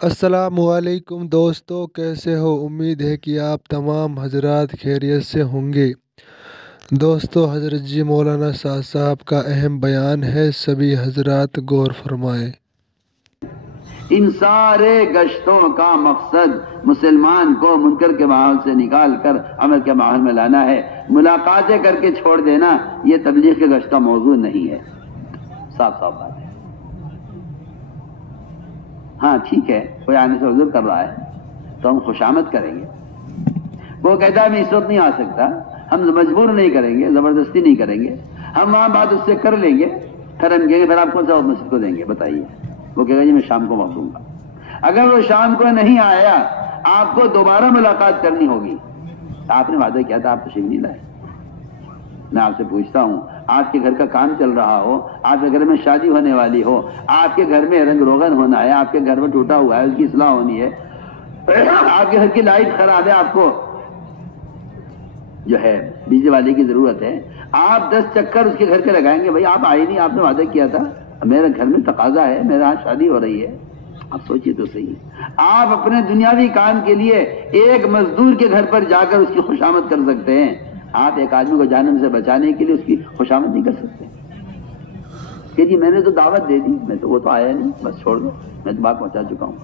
السلام علیکم دوستو، کیسے ہو؟ امید ہے کہ آپ تمام حضرات خیریت سے ہوں گے۔ دوستو، حضرت جی مولانا سعد صاحب کا اہم بیان ہے، سبھی حضرات غور فرمائیں۔ ان سارے گشتوں کا مقصد مسلمان کو منکر کے ماحول سے نکال کر عمل کے ماحول میں لانا ہے۔ ملاقاتیں کر کے چھوڑ دینا یہ تبلیغ کے گشت کا موضوع نہیں ہے، صاف صاف بات ہے۔ ہاں ٹھیک ہے، کوئی آنے سے حضور کر رہا ہے تو ہم خوشامد کریں گے۔ وہ کہتا ہے میں اس وقت نہیں آ سکتا، ہم مجبور نہیں کریں گے، زبردستی نہیں کریں گے، ہم وہاں بات اس سے کر لیں گے، پھر ہم کہیں گے پھر آپ کون سا وقت مسجد کو دیں گے بتائیے؟ وہ کہے گا جی میں شام کو وقت دوں گا۔ اگر وہ شام کو نہیں آیا، آپ کو دوبارہ ملاقات کرنی ہوگی۔ آپ نے وعدہ کیا تھا، آپ تشریف نہیں لائے۔ میں آپ سے پوچھتا ہوں، آپ کے گھر کا کام چل رہا ہو، آپ کے گھر میں شادی ہونے والی ہو، آپ کے گھر میں رنگ روغن ہونا ہے، آپ کے گھر میں ٹوٹا ہوا ہے، اس کی اصلاح ہونی ہے، آپ کے گھر کی لائٹ خراب ہے، آپ کو جو ہے بجلی والے کی ضرورت ہے، آپ 10 چکر اس کے گھر کے لگائیں گے، بھائی آپ آئے نہیں، آپ نے وعدہ کیا تھا، میرے گھر میں تقاضا ہے، میرے یہاں شادی ہو رہی ہے۔ آپ سوچیے تو صحیح، آپ اپنے دنیاوی کام کے لیے ایک مزدور کے گھر پر جا کر اس کی خوشامد کر سکتے ہیں، آپ ایک آدمی کو جہنم سے بچانے کے لیے اس کی خوشامد نہیں کر سکتے کہ جی میں نے تو دعوت دے دی، میں تو وہ تو آیا نہیں، بس چھوڑ دو، میں تو بات پہنچا چکا ہوں۔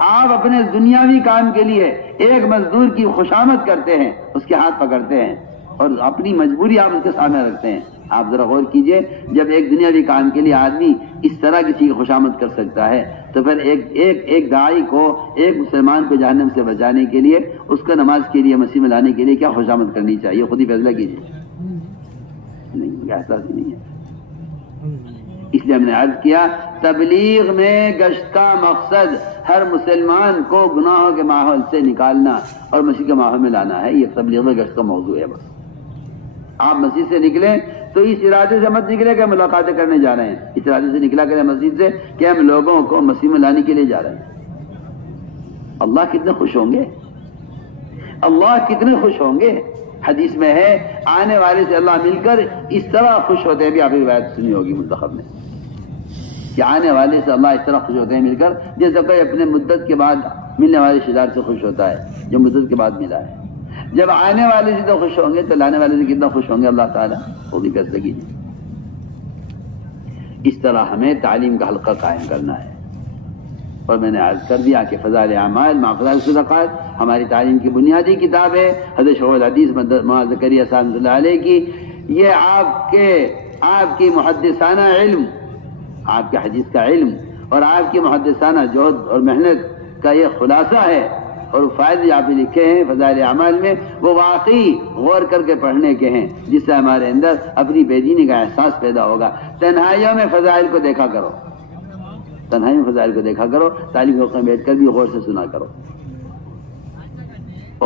آپ اپنے دنیاوی کام کے لیے ایک مزدور کی خوشامد کرتے ہیں، اس کے ہاتھ پکڑتے ہیں اور اپنی مجبوری آپ اس کے سامنے رکھتے ہیں۔ آپ ذرا غور کیجئے، جب ایک دنیاوی کام کے لیے آدمی اس طرح کسی کی خوشامد کر سکتا ہے تو پھر ایک داعی کو، ایک مسلمان کو جہنم سے بچانے کے لیے، اس کو نماز کے لیے، مسیح میں لانے کے لیے کیا خوشامد کرنی چاہیے؟ خود ہی فیصلہ کیجئے۔ نہیں، احساس ہی نہیں ہے۔ اس لیے ہم نے عرض کیا، تبلیغ میں گشت کا مقصد ہر مسلمان کو گناہوں کے ماحول سے نکالنا اور مسیح کے ماحول میں لانا ہے۔ یہ تبلیغ میں گشت کا موضوع ہے۔ بس آپ مسجد سے نکلیں تو اس ارادے سے مت نکلے کہ ملاقاتیں کرنے جا رہے ہیں، اس ارادے سے نکلا کریں مسجد سے کہ ہم لوگوں کو مسیح میں لانے کے لیے جا رہے ہیں۔ اللہ کتنے خوش ہوں گے، اللہ کتنے خوش ہوں گے۔ حدیث میں ہے، آنے والے سے اللہ مل کر اس طرح خوش ہوتے ہیں، بھی آپ کی روایت سنی ہوگی منتخب میں، کہ آنے والے سے اللہ اس طرح خوش ہوتے ہیں مل کر، جیسے کوئی اپنے مدت کے بعد ملنے والے رشتہ دار سے خوش ہوتا ہے جو مدت کے بعد ملا ہے۔ جب آنے والے سے تو خوش ہوں گے تو لانے والے سے کتنا خوش ہوں گے اللہ تعالیٰ، وہ بھی فیصلہ کیجیے۔ اس طرح ہمیں تعلیم کا حلقہ قائم کرنا ہے۔ اور میں نے عرض کر دیا کہ فضائل اعمال مع فضائل صدقات ہماری تعلیم کی بنیادی کتاب ہے، حضرت شیخ الحدیث مولانا زکریا صاحب رحمۃ اللہ علیہ کی۔ یہ آپ کی محدثانہ علم، آپ کے حدیث کا علم اور آپ کی محدثانہ جہد اور محنت کا یہ خلاصہ ہے، اور فائدے آپ نے لکھے ہیں فضائل اعمال میں، وہ واقعی غور کر کے پڑھنے کے ہیں، جس سے ہمارے اندر اپنی بے دینی کا احساس پیدا ہوگا۔ تنہائیوں میں فضائل کو دیکھا کرو، تنہائی میں فضائل کو دیکھا کرو، تعلیم حلقے میں بیٹھ کر بھی غور سے سنا کرو۔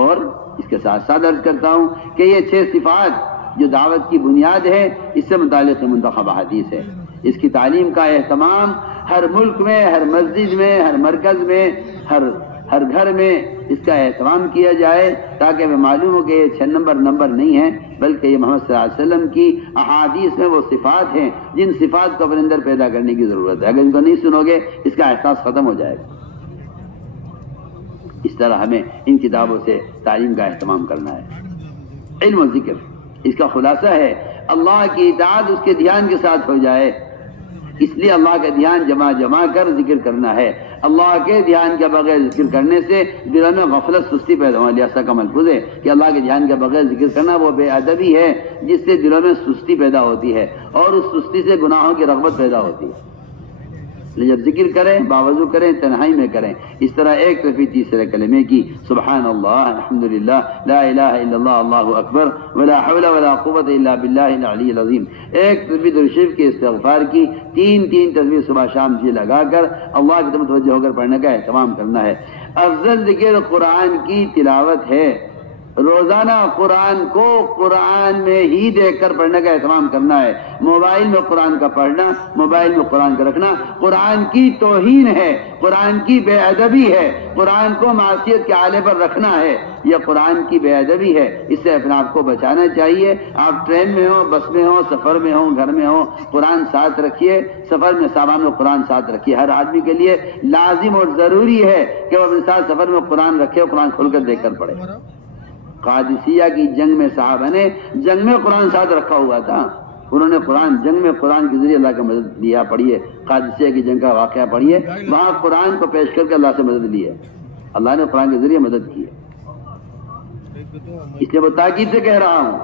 اور اس کے ساتھ ساتھ عرض کرتا ہوں کہ یہ 6 صفات جو دعوت کی بنیاد ہے، اس سے متعلق منتخب حدیث ہے۔ اس کی تعلیم کا اہتمام ہر ملک میں، ہر مسجد میں، ہر مرکز میں، ہر گھر میں اس کا اہتمام کیا جائے، تاکہ ہمیں معلوم ہو کہ یہ 6 نمبر نہیں ہے، بلکہ یہ محمد صلی اللہ علیہ وسلم کی احادیث میں وہ صفات ہیں جن صفات کو اپنے اندر پیدا کرنے کی ضرورت ہے۔ اگر ان کو نہیں سنو گے اس کا احساس ختم ہو جائے گا۔ اس طرح ہمیں ان کتابوں سے تعلیم کا اہتمام کرنا ہے۔ علم و ذکر اس کا خلاصہ ہے، اللہ کی اطاعت اس کے دھیان کے ساتھ ہو جائے، اس لیے اللہ کا دھیان جمع کر ذکر کرنا ہے۔ اللہ کے دھیان کے بغیر ذکر کرنے سے دلوں میں غفلت، سستی پیدا ہونے ایسا کا ملفوظ ہے کہ اللہ کے دھیان کے بغیر ذکر کرنا وہ بے ادبی ہے جس سے دلوں میں سستی پیدا ہوتی ہے، اور اس سستی سے گناہوں کی رغبت پیدا ہوتی ہے۔ جب ذکر کریں باوضو کریں، تنہائی میں کریں۔ اس طرح ایک طرفی تیسرے کلمے کی سبحان اللہ، الحمدللہ، لا الہ الا اللہ، اللہ اکبر، ولا حول ولا قوت الا باللہ العلی العظیم۔ ایک طرفی درود شریف کے استغفار کی 3 تسبیح صبح شام جی لگا کر اللہ کی طرف متوجہ ہو کر پڑھنے کا اہتمام کرنا ہے۔ افضل ذکر قرآن کی تلاوت ہے، روزانہ قرآن کو قرآن میں ہی دیکھ کر پڑھنے کا اہتمام کرنا ہے. موبائل میں قرآن کا پڑھنا، موبائل میں قرآن کا رکھنا قرآن کی توہین ہے، قرآن کی بے ادبی ہے، قرآن کو معصیت کے آلے پر رکھنا ہے، یہ قرآن کی بے ادبی ہے. اس سے اپنے آپ کو بچانا چاہیے. آپ ٹرین میں ہوں، بس میں ہوں، سفر میں ہوں، گھر میں ہوں، قرآن ساتھ رکھیے. سفر میں سامان میں قرآن ساتھ رکھیے. ہر آدمی کے لیے لازم اور ضروری ہے کہ وہ اپنے ساتھ سفر میں قرآن رکھے اور قرآن کھول کر دیکھ کر پڑھے. قادسیہ کی جنگ میں صحابہ نے جنگ میں قرآن ساتھ رکھا ہوا تھا. انہوں نے جنگ میں قرآن کے ذریعے اللہ کا مدد لیا. پڑھیے قادسیہ کی جنگ کا واقعہ پڑھیے، وہاں قرآن کو پیش کر کے اللہ سے مدد لی ہے. اللہ نے قرآن کے ذریعے مدد کی ہے. اس لیے وہ تاکید سے کہہ رہا ہوں،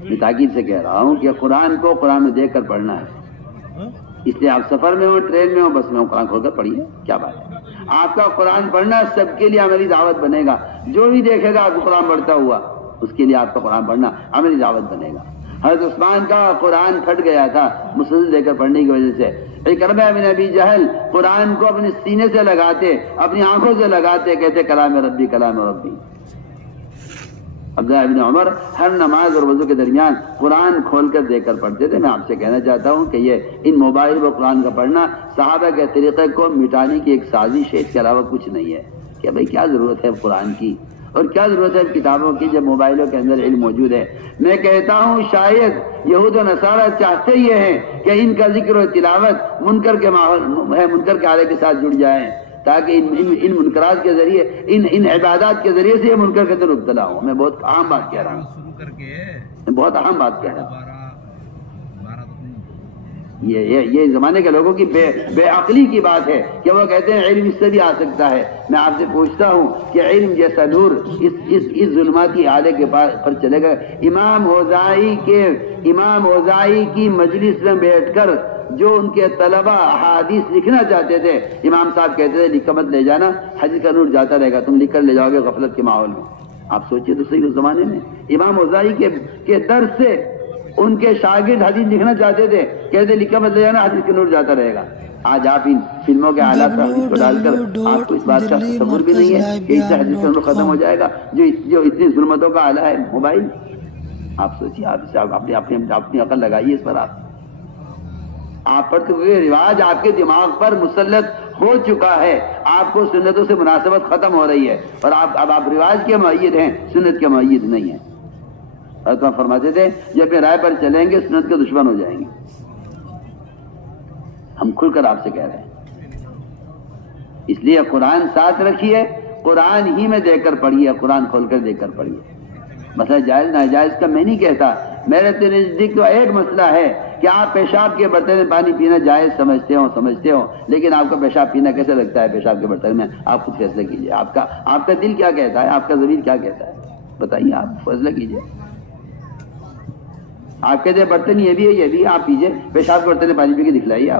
میں تاکید سے کہہ رہا ہوں کہ قرآن کو قرآن میں دیکھ کر پڑھنا ہے. اس لیے آپ سفر میں ہوں، ٹرین میں ہوں، بس میں ہوں، قرآن کھول کر پڑھیے. کیا بات ہے. آپ کا قرآن پڑھنا سب کے لیے عملی دعوت بنے گا. جو بھی دیکھے گا آپ کو قرآن پڑھتا ہوا، اس کے لیے آپ کا قرآن پڑھنا عملی دعوت بنے گا. حضرت عثمان کا قرآن پھٹ گیا تھا مسلسل دے کر پڑھنے کی وجہ سے. اکرمہ بن ابی جہل قرآن کو اپنے سینے سے لگاتے، اپنی آنکھوں سے لگاتے، کہتے کلام ربی کلام ربی. عبداللہ ابن عمر ہر نماز اور وضو کے درمیان قرآن کھول کر دے کر پڑھتے تھے. میں آپ سے کہنا چاہتا ہوں کہ یہ ان موبائل پر قرآن کا پڑھنا صحابہ کے طریقے کو مٹانے کی ایک سازش ہے، اس کے علاوہ کچھ نہیں ہے. کہ بھئی کیا ضرورت ہے قرآن کی اور کیا ضرورت ہے کتابوں کی جب موبائلوں کے اندر علم موجود ہے. میں کہتا ہوں شاید یہود و نصارہ چاہتے یہ ہیں کہ ان کا ذکر و تلاوت منکر کے ماحول ہے، منکر کے آلے کے ساتھ جڑ جائیں تاکہ ان منکرات کے ذریعے ان عبادات کے ذریعے سے یہ منکر کے اندر مبتلا ہوں. میں بہت اہم بات کہہ رہا ہوں، میں بہت اہم بات کہہ رہا ہوں. یہ زمانے کے لوگوں کی بے عقلی کی بات ہے کہ وہ کہتے ہیں علم اس سے بھی آ سکتا ہے. میں آپ سے پوچھتا ہوں کہ علم جیسا نور اس ظلماتی آلے کے پر چلے گا. امام اوزاعی کی مجلس میں بیٹھ کر جو ان کے طلبہ احادیث لکھنا چاہتے تھے، امام صاحب کہتے تھے لکھ مت لے جانا، حدیث کا نور جاتا رہے گا، تم لکھ کر لے جاؤ گے غفلت کے ماحول میں. آپ سوچئے تو صحیح. اس زمانے میں امام اوزاعی کے درس سے ان کے شاگرد حدیث لکھنا چاہتے تھے، کہتے لکھا مت لے جانا، حدیث کا نور جاتا رہے گا. آج آپ ان فلموں کے آلات پر حدیث کو ڈال کر آپ کو اس بات کا تصور بھی نہیں ہے کہ اس سے حدیث کا نور ختم ہو جائے گا جو اتنی ظلمتوں کا آلہ ہے موبائل. آپ سوچیے، آپ اپنی عقل لگائیے اس پر. آپ پر تو یہ رواج آپ کے دماغ پر مسلط ہو چکا ہے. آپ کو سنتوں سے مناسبت ختم ہو رہی ہے اور اب آپ رواج کے مؤید ہیں، سنت کے مؤید نہیں ہیں. حضرت فرماتے تھے جب اپنے رائے پر چلیں گے سنت کے دشمن ہو جائیں گے. ہم کھل کر آپ سے کہہ رہے ہیں. اس لیے قرآن ساتھ رکھیے، قرآن ہی میں دیکھ کر پڑھیے، قرآن کھول کر دیکھ کر پڑھیے. مسئلہ جائز ناجائز کا میں نہیں کہتا. میرے نزدیک تو ایک مسئلہ ہے کہ آپ پیشاب کے برتن میں پانی پینا جائز سمجھتے ہو، لیکن آپ کو پیشاب پینا کیسے لگتا ہے پیشاب کے برتن میں؟ آپ خود فیصلہ کیجئے. آپ کا دل کیا کہتا ہے، آپ کا ضمیر کیا کہتا ہے، بتائیے. آپ فیصلہ کیجئے. آپ کہتے ہیں برتن یہ بھی ہے، یہ بھی آپ پیجئے. پیشاب کے برتن میں پانی پی کے دکھلائیے.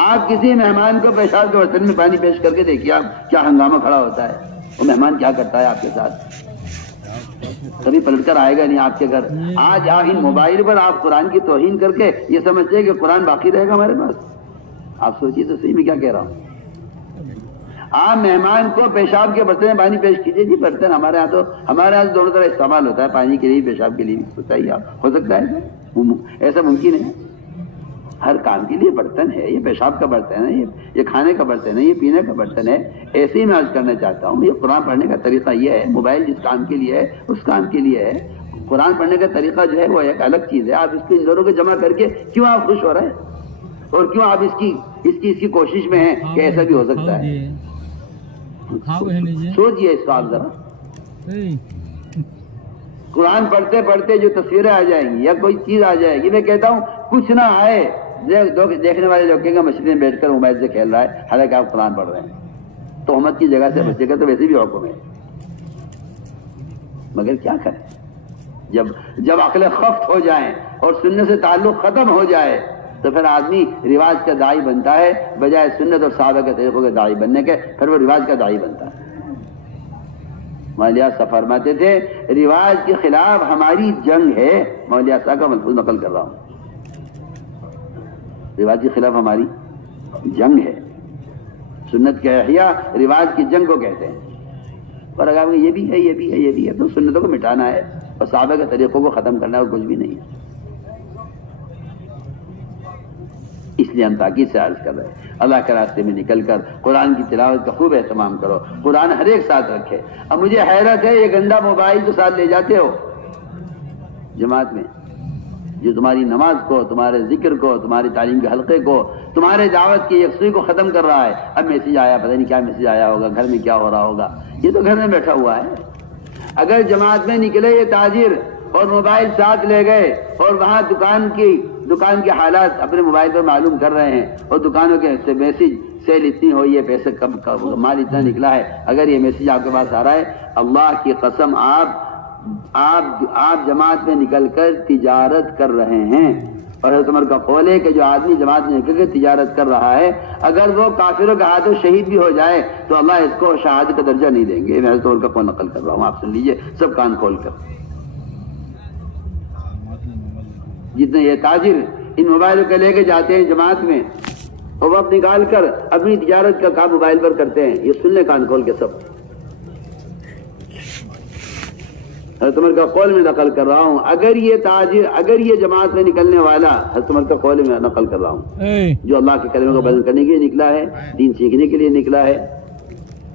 آپ کسی مہمان کو پیشاب کے برتن میں پانی پیش کر کے دیکھیے آپ کیا ہنگامہ کھڑا ہوتا ہے. وہ مہمان کیا کرتا ہے آپ کے ساتھ؟ کبھی پلٹ کر آئے گا نہیں آپ کے گھر. آج آپ ان موبائل پر آپ قرآن کی توہین کر کے یہ سمجھتے ہیں کہ قرآن باقی رہے گا ہمارے پاس. آپ سوچیے تو صحیح میں کیا کہہ رہا ہوں. آپ مہمان کو پیشاب کے برتن میں پانی پیش کیجیے. جی برتن ہمارے یہاں دونوں طرح استعمال ہوتا ہے، پانی کے لیے پیشاب کے لیے بھی. بتائیے آپ ہو سکتا ہے ایسا ممکن ہے؟ ہر کام کے لیے برتن ہے. یہ پیشاب کا برتن ہے، یہ کھانے کا برتن ہے، یہ پینے کا برتن ہے. ایسے ہی میں عرض کرنا چاہتا ہوں یہ قرآن پڑھنے کا طریقہ یہ ہے. موبائل جس کام کے لیے ہے اس کام کے لیے ہے. قرآن پڑھنے کا طریقہ جو ہے وہ ایک الگ چیز ہے. آپ اس کو ان دونوں کو جمع کر کے کیوں آپ خوش ہو رہے ہیں اور کیوں آپ اس کی کوشش میں ہیں کہ ایسا بھی ہو سکتا ہے؟ سوچئے اس کا ذرا. قرآن پڑھتے پڑھتے جو تصویریں آ جائیں گی یا کوئی چیز آ جائے گی، میں کہتا ہوں کچھ نہ آئے، دیکھنے والے لوگ کہیں گے مسجد میں بیٹھ کر موبائل سے کھیل رہا ہے، حالانکہ آپ قرآن پڑھ رہے ہیں. تہمت کی جگہ سے بچے گا تو ویسے بھی حکم ہے. مگر کیا کریں جب عقل خفت ہو جائیں اور سنت سے تعلق ختم ہو جائے تو پھر آدمی رواج کا داعی بنتا ہے بجائے سنت اور صحابہ کے طریقوں کے داعی بننے کے. پھر وہ رواج کا داعی بنتا ہے. مولوی صاحب فرماتے تھے رواج کے خلاف ہماری جنگ ہے. مولوی صاحب کا ملفوظ نقل کر رہا ہوں. رواج کے خلاف ہماری جنگ ہے. سنت کے احیاء رواج کی جنگ کو کہتے ہیں. اور اگر یہ بھی ہے یہ بھی ہے یہ بھی ہے تو سنتوں کو مٹانا ہے اور صحابہ کے طریقوں کو ختم کرنا ہے، اور کچھ بھی نہیں ہے. اس لیے ہم تاکید سے عرض کر رہے ہیں اللہ کے راستے میں نکل کر قرآن کی تلاوت کا خوب اہتمام کرو، قرآن ہر ایک ساتھ رکھے. اب مجھے حیرت ہے یہ گندا موبائل تو ساتھ لے جاتے ہو جماعت میں، جو تمہاری نماز کو، تمہارے ذکر کو، تمہاری تعلیم کے حلقے کو، تمہارے دعوت کی یکسوئی کو ختم کر رہا ہے. اب میسج آیا، پتہ نہیں کیا میسج آیا ہوگا، گھر میں کیا ہو رہا ہوگا، یہ تو گھر میں بیٹھا ہوا ہے. اگر جماعت میں نکلے یہ تاجر اور موبائل ساتھ لے گئے اور وہاں دکان کے حالات اپنے موبائل پر معلوم کر رہے ہیں اور دکانوں کے میسج سیل اتنی ہوئی ہے، پیسے کم مال اتنا نکلا ہے، اگر یہ میسج آپ کے پاس آ رہا ہے، اللہ کی قسم آپ جماعت میں نکل کر تجارت کر رہے ہیں. اور حضرت عمر کا قول ہے کہ جو آدمی جماعت میں نکل کر تجارت کر رہا ہے اگر وہ کافروں کے ہاتھوں شہید بھی ہو جائے تو اللہ اس کو شہادت کا درجہ نہیں دیں گے. میں حضرت عمر کا قول نقل کر رہا ہوں، آپ سن لیجئے سب کان کھول کر. جتنے یہ تاجر ان موبائلوں کے لے کے جاتے ہیں جماعت میں اور وقت نکال کر اپنی تجارت کا کام موبائل پر کرتے ہیں، یہ سن لیں کان کھول کے سب. حضرت عمر کا قول میں نقل کر رہا ہوں، اگر یہ جماعت میں نکلنے والا، حضرت عمر کا قول میں نقل کر رہا ہوں، جو اللہ کے کلمے کو بیان کرنے کے لیے نکلا ہے، دین سیکھنے کے لیے نکلا ہے،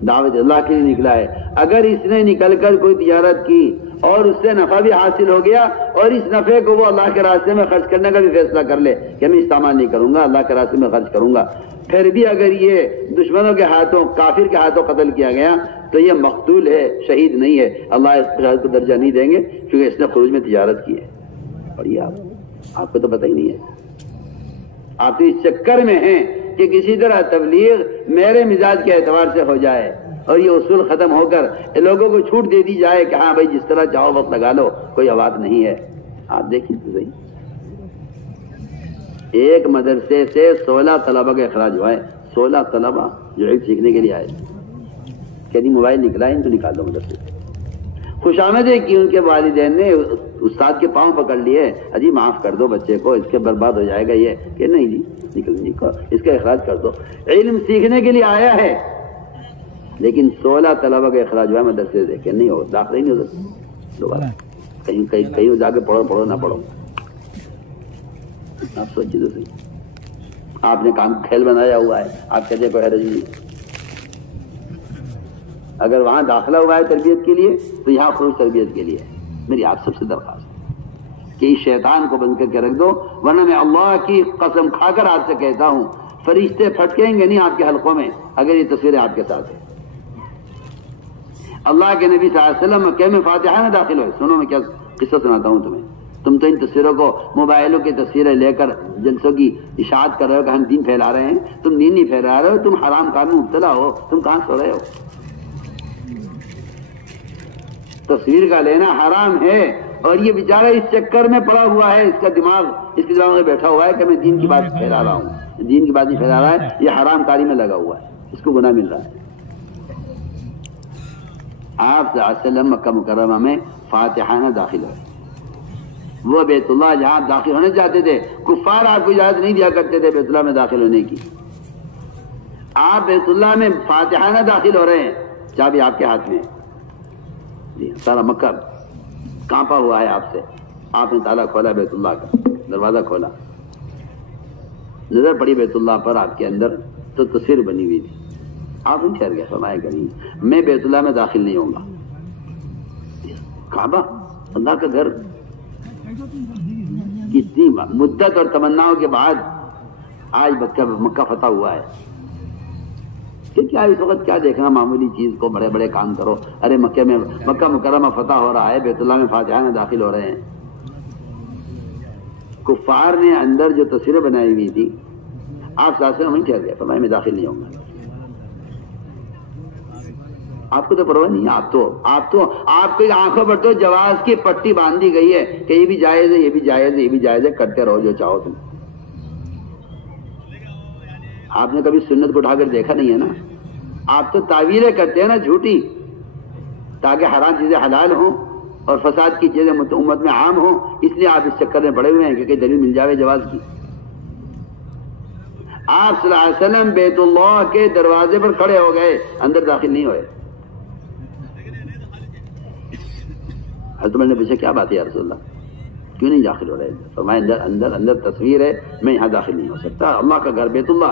دعوت اللہ کے لیے نکلا ہے، اگر اس نے نکل کر کوئی تجارت کی اور اس سے نفع بھی حاصل ہو گیا اور اس نفع کو وہ اللہ کے راستے میں خرچ کرنے کا بھی فیصلہ کر لے کہ میں استعمال نہیں کروں گا، اللہ کے راستے میں خرچ کروں گا، پھر بھی اگر یہ دشمنوں کے ہاتھوں، کافر کے ہاتھوں قتل کیا گیا تو یہ مقتول ہے، شہید نہیں ہے، اللہ اس شہادت کو درجہ نہیں دیں گے کیونکہ اس نے خروج میں تجارت کی ہے. اور یہ آپ کو تو پتہ ہی نہیں ہے، آپ تو اس چکر میں ہیں کہ کسی طرح تبلیغ میرے مزاج کے اعتبار سے ہو جائے اور یہ اصول ختم ہو کر لوگوں کو چھوٹ دے دی جائے کہ ہاں بھائی جس طرح چاہو وقت لگا لو، کوئی آواز نہیں ہے. آپ دیکھیں تو صحیح، ایک مدرسے سے 16 طلبہ کا اخراج ہوا ہے، 16 طلبہ جو علم سیکھنے کے لیے آئے، کہنی موبائل نکلا ہے ان کو نکال دو مدرسے سے. خوش آمدید کی ان کے والدین نے استاد کے پاؤں پکڑ لیے، اجی معاف کر دو بچے کو، اس کے برباد ہو جائے گا یہ، کہ نہیں جی نکل نہیں، اس کا اخراج کر دو، علم سیکھنے کے لیے آیا ہے. لیکن 16 طلبہ کا اخراج ہوا ہے مدرسے سے کہ نہیں ہو، داخلہ ہی نہیں ہو سکتا دوبارہ، کہیں جا کے پڑھو نہ پڑھو. آپ سوچیے تو صحیح، آپ نے کام کھیل بنایا ہوا ہے، آپ کہتے کوئی حرج نہیں. اگر وہاں داخلہ ہوا ہے تربیت کے لیے تو یہاں خروج تربیت کے لیے. میری آپ سب سے درخواست ہے کہ اس شیطان کو بند کر کے رکھ دو، ورنہ میں اللہ کی قسم کھا کر آپ سے کہتا ہوں فرشتے پھٹکیں گے نہیں آپ کے حلقوں میں اگر یہ تصویریں آپ کے ساتھ ہیں. اللہ کے نبی صلی اللہ علیہ وسلم مکہ میں فاتحہ میں داخل ہوئے. سنو میں کیا قصہ سناتا ہوں تمہیں. تم تو ان تصویروں کو، موبائلوں کی تصویریں لے کر جلسوں کی اشاعت کر رہے ہو کہ ہم دین پھیلا رہے ہیں. تم دین نہیں پھیلا رہے ہو، تم حرام کام میں مبتلا ہو. تم کہاں سو رہے ہو؟ تصویر کا لینا حرام ہے اور یہ بیچارہ اس چکر میں پڑا ہوا ہے، اس کا دماغ اس کے دماغ میں بیٹھا ہوا ہے کہ میں دین کی بات پھیلا رہا ہوں. دین کی بات نہیں پھیلا رہا ہے، یہ حرام کاری میں لگا ہوا ہے، اس کو گناہ مل رہا ہے. آپ صلی اللہ علیہ وسلم مکہ مکرمہ میں فاتحانہ داخل ہوئے. وہ بیت اللہ جہاں آپ داخل ہونے چاہتے تھے، کفار آپ کو اجازت نہیں دیا کرتے تھے بیت اللہ میں داخل ہونے کی. آپ بیت اللہ میں فاتحانہ داخل ہو رہے ہیں، چابی آپ کے ہاتھ میں ہے. سارا مکہ کانپا ہوا ہے آپ سے. آپ نے تالا کھولا، بیت اللہ کا دروازہ کھولا، نظر پڑی بیت اللہ پر، آپ کے اندر تو تصویر بنی ہوئی تھی. آپ نے ٹھہر گیا، فرمایا کریں میں بیت اللہ میں داخل نہیں ہوں گا. کعبہ اللہ کا گھر، کتنی مدت اور تمناؤں کے بعد آج مکہ فتح ہوا ہے. کہ کیا اس وقت کیا دیکھنا معمولی چیز کو، بڑے بڑے کام کرو. ارے مکہ مکرمہ فتح ہو رہا ہے، بیت اللہ میں فاتحہ میں داخل ہو رہے ہیں. کفار نے اندر جو تصویریں بنائی ہوئی تھی، آپ ساتھ سے وہیں ٹھہر گئے، فرمایا میں داخل نہیں ہوں گا. آپ کو تو پرواہ نہیں ہے. آپ تو آپ کی آنکھوں پر تو جواز کی پٹی باندھی گئی ہے کہ یہ بھی جائز ہے، یہ بھی جائز ہے، یہ بھی جائز ہے، کرتے رہو جو چاہو تم. آپ نے کبھی سنت کو اٹھا کر دیکھا نہیں ہے نا. آپ تو تعویلیں کرتے ہیں نا جھوٹی، تاکہ حرام چیزیں حلال ہوں اور فساد کی چیزیں امت میں عام ہوں. اس لیے آپ اس چکر میں پڑے ہوئے ہیں کہ کہیں دلیل مل جاوے جواز کی. آپ صلی اللہ علیہ وسلم بیت اللہ کے دروازے پر کھڑے ہو گئے، اندر داخل نہیں ہوئے. حضرت عمر نے پوچھا کیا بات ہے یا رسول اللہ، کیوں نہیں داخل ہو رہے؟ فرمایا اندر تصویر ہے، میں یہاں داخل نہیں ہو سکتا، اللہ کا گھر بیت اللہ